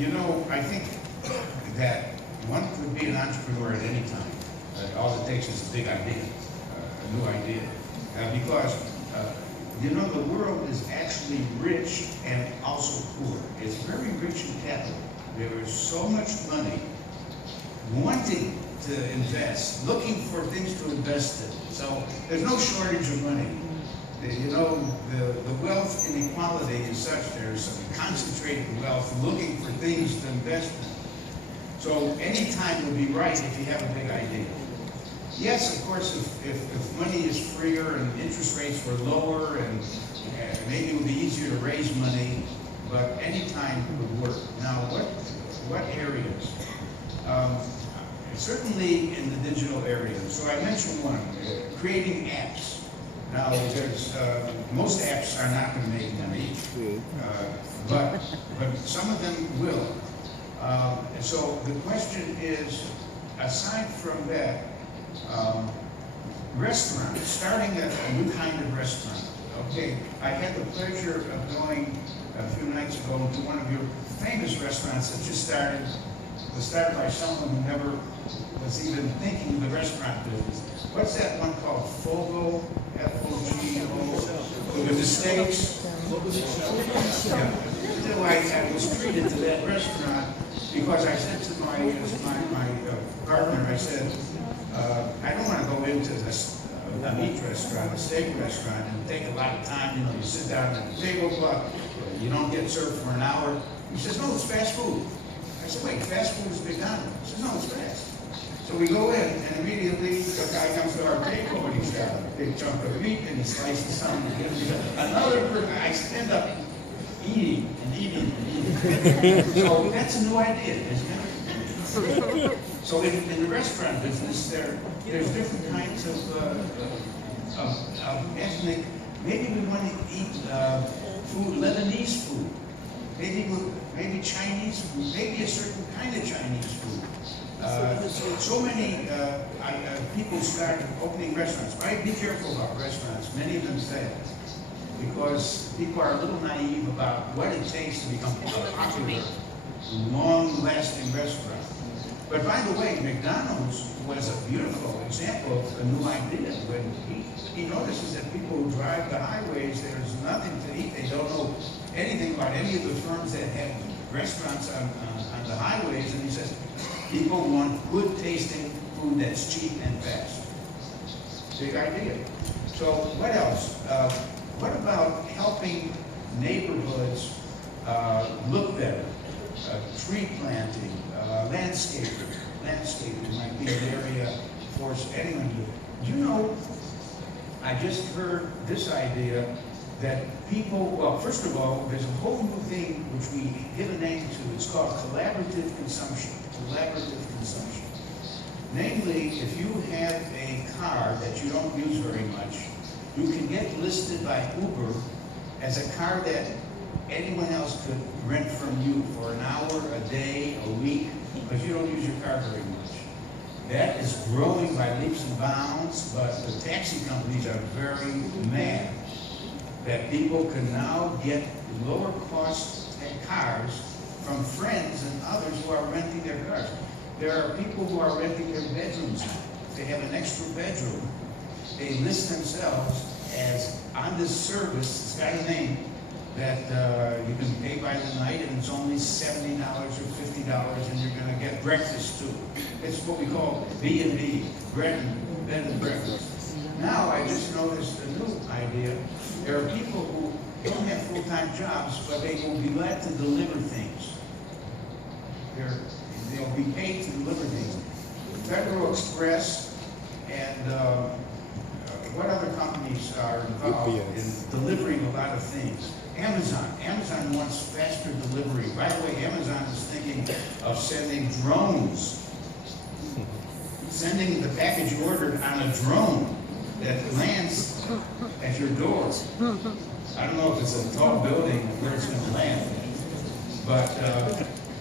You know, I think that one could be an entrepreneur at any time. All it takes is a big idea, a new idea. Because, you know, the world is actually rich and also poor. It's very rich in capital. There is so much money wanting to invest, looking for things to invest in. So there's no shortage of money. You know, the wealth inequality is such, there's some concentrated wealth looking for things to invest in. So any time would be right if you have a big idea. Yes, of course, if money is freer and interest rates were lower and maybe it would be easier to raise money, but any time would work. Now, what areas? Certainly in the digital area. So I mentioned one, creating apps. Now, there's, most apps are not going to make money, but some of them will. And so the question is, aside from that, restaurants, starting a new kind of restaurant. Okay, I had the pleasure of going a few nights ago to one of your famous restaurants that just started. It was started by someone who never was even thinking of the restaurant business. What's that one called? Fogo? F-O-G-O? With the steaks? Yeah. So I was treated to that restaurant because I said to my partner, I said, I don't want to go into this a meat restaurant, a steak restaurant, and take a lot of time. You know, you sit down at the table, you don't get served for an hour. He says, no, it's fast food. I said, wait, fast food is McDonald's. He says, no, it's fast. So we go in, and immediately the guy comes to our table, and he's got a big chunk of meat, and he slices some, and he gives me another person. I end up eating and eating and eating. So that's a new idea, isn't it? So in the restaurant business, there's different kinds of ethnic. Maybe we want to eat food, Lebanese food. Maybe Chinese food. Maybe a certain kind of Chinese food. So many people start opening restaurants. Right? Be careful about restaurants. Many of them fail because people are a little naive about what it takes to become a popular, long-lasting restaurant. But by the way, McDonald's was a beautiful example of a new idea. When he notices that people who drive the highways, there's nothing to eat. They don't know anything about any of the firms that have restaurants on the highways, and he says, people want good tasting food that's cheap and fast. Big idea. So what else? What about helping neighborhoods look better? Tree planting, landscaping. Landscaping might be an area for anyone to do. Do you know, I just heard this idea that people, well, first of all, there's a whole new thing which we give a name to. It's called collaborative consumption. Collaborative consumption. Namely, if you have a car that you don't use very much, you can get listed by Uber as a car that anyone else could rent from you for an hour, a day, a week, because you don't use your car very much. That is growing by leaps and bounds, but the taxi companies are very mad that people can now get lower cost cars from friends and others who are renting their cars. There are people who are renting their bedrooms now. They have an extra bedroom. They list themselves as on this service, it's got a name, that you can pay by the night, and it's only $70 or $50, and you're going to get breakfast too. It's what we call B&B, bed and breakfast. Now I just noticed a new idea. There are people who don't have full-time jobs, but they will be glad to deliver things. They'll be paid to deliver things. Federal Express and what other companies are involved in delivering a lot of things? Amazon wants faster delivery. By the way, Amazon is thinking of sending drones, sending the package ordered on a drone that lands at your door. I don't know if it's a tall building where it's going to land, but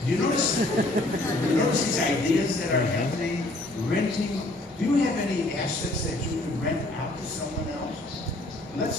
do you notice these ideas that are happening? Renting. Do you have any assets that you can rent out to someone else?